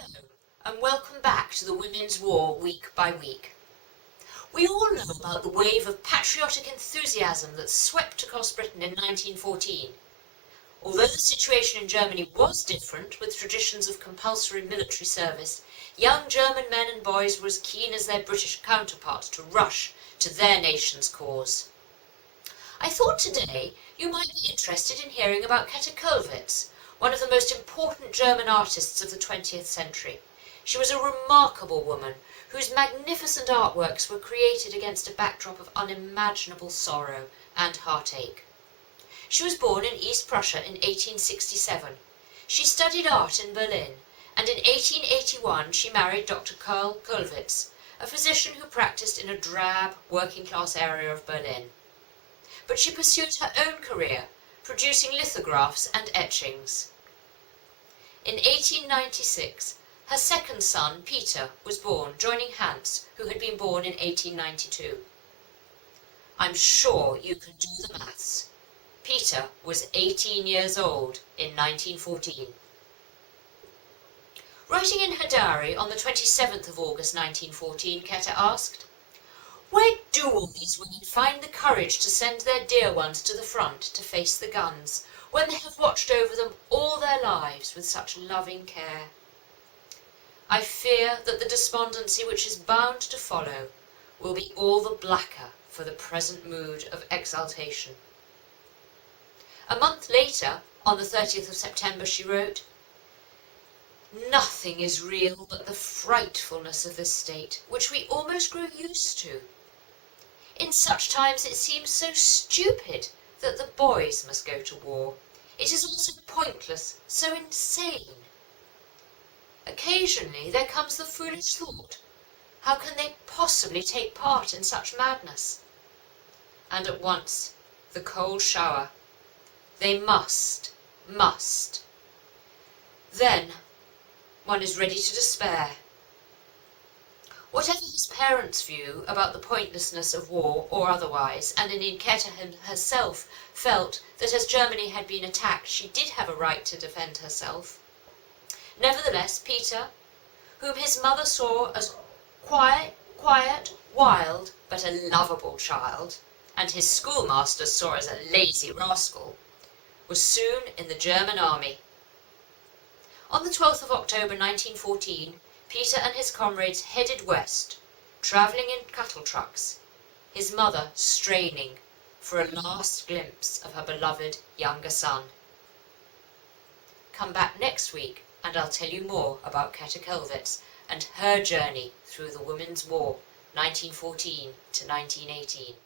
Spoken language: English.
Hello, and welcome back to the Women's War week by week. We all know about the wave of patriotic enthusiasm that swept across Britain in 1914. Although the situation in Germany was different, with traditions of compulsory military service, young German men and boys were as keen as their British counterparts to rush to their nation's cause. I thought today you might be interested in hearing about Kathe Kollwitz, one of the most important German artists of the 20th century. She was a remarkable woman whose magnificent artworks were created against a backdrop of unimaginable sorrow and heartache. She was born in East Prussia in 1867. She studied art in Berlin, and in 1881 she married Dr. Kathe Kollwitz, a physician who practiced in a drab, working-class area of Berlin. But she pursued her own career, producing lithographs and etchings. In 1896, her second son, Peter, was born, joining Hans, who had been born in 1892. I'm sure you can do the maths. Peter was 18 years old in 1914. Writing in her diary on the 27th of August 1914, Kathe asked, "Where do all these women find the courage to send their dear ones to the front to face the guns, when they have watched over them all their lives with such loving care? I fear that the despondency which is bound to follow will be all the blacker for the present mood of exaltation." A month later, on the 30th of September, she wrote, "Nothing is real but the frightfulness of this state, which we almost grow used to. In such times it seems so stupid that the boys must go to war. It is all so pointless, so insane. Occasionally there comes the foolish thought, how can they possibly take part in such madness? And at once the cold shower. They must. Then one is ready to despair." Whatever his parents' view about the pointlessness of war or otherwise, and indeed Kathe herself felt that as Germany had been attacked she did have a right to defend herself. Nevertheless, Peter, whom his mother saw as quiet, wild, but a lovable child, and his schoolmaster saw as a lazy rascal, was soon in the German army. On the 12th of October 1914, Peter and his comrades headed west, travelling in cattle trucks, his mother straining for a last glimpse of her beloved younger son. Come back next week and I'll tell you more about Kathe Kollwitz and her journey through the Women's War, 1914 to 1918.